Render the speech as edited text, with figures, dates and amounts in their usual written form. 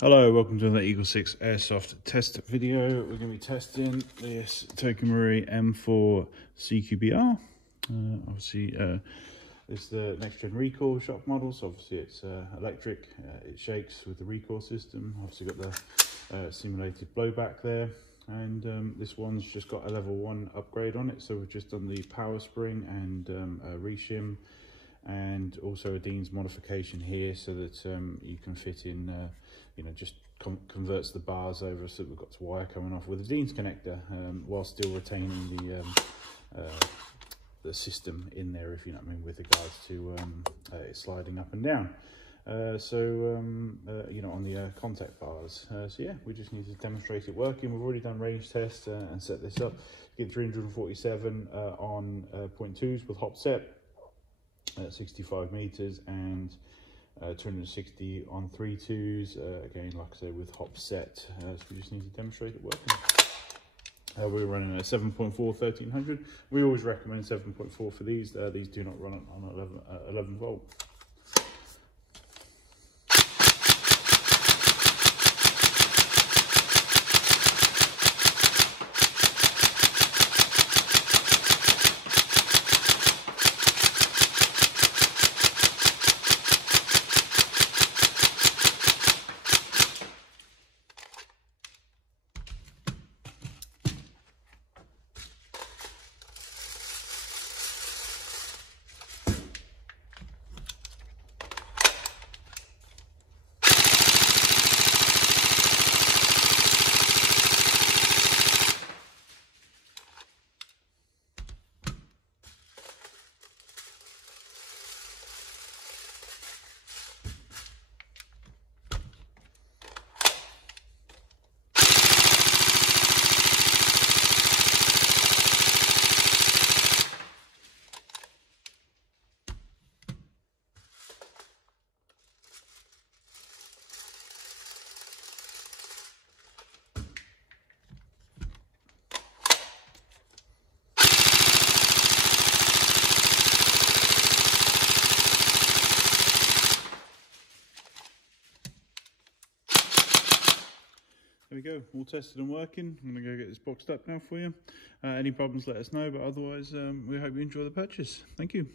Hello, welcome to the EagleSix Airsoft test video. We're going to be testing this Cqbr M4 Cqbr. Obviously, this is the next gen recoil shock model, so obviously it's electric, it shakes with the recoil system. Obviously got the simulated blowback there, and this one's just got a level 1 upgrade on it, so we've just done the power spring and a reshim, and also a Dean's modification here so that you can fit in, just converts the bars over, so we've got this wire coming off with a Dean's connector, while still retaining the system in there, if you know what I mean, with regards to it sliding up and down. On the contact bars. So yeah, we just need to demonstrate it working. We've already done range tests and set this up. Get 347 on 0.2s with hop set. 65 meters and 260 on 3.2s, again like I say with hop set, so we just need to demonstrate it working. We're running a 7.4 1300. We always recommend 7.4 for these. These do not run on 11 volt. There we go, all tested and working. I'm going to go get this boxed up now for you. Any problems, let us know, but otherwise we hope you enjoy the purchase. Thank you.